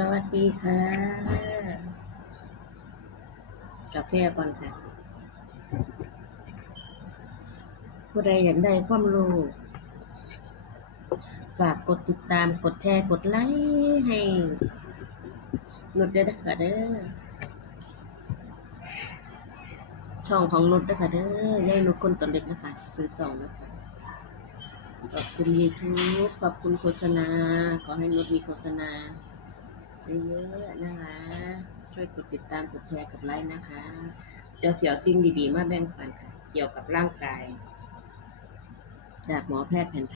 สวัสดีค่ะ กาแฟก่อนค่ะ ผู้ใดอยากได้ความรู้ฝากกดติดตามกดแชร์กดไลค์ให้นุดเด้อนะคะเด้อ ช่องของนุดนะคะเด้อยายนุดคนตนเด็กนะคะ ซื้อสองนะคะ ขอบคุณ YouTube ขอบคุณโฆษณา ขอให้นุชมีโฆษณา เยอะๆนะคะ ช่วยกดติดตามกดแชร์กดไลค์นะคะ เดี๋ยวเสียวสิ่งดีๆ มาแบ่งปันค่ะ เกี่ยวกับร่างกาย จากหมอแพทย์แผนไทย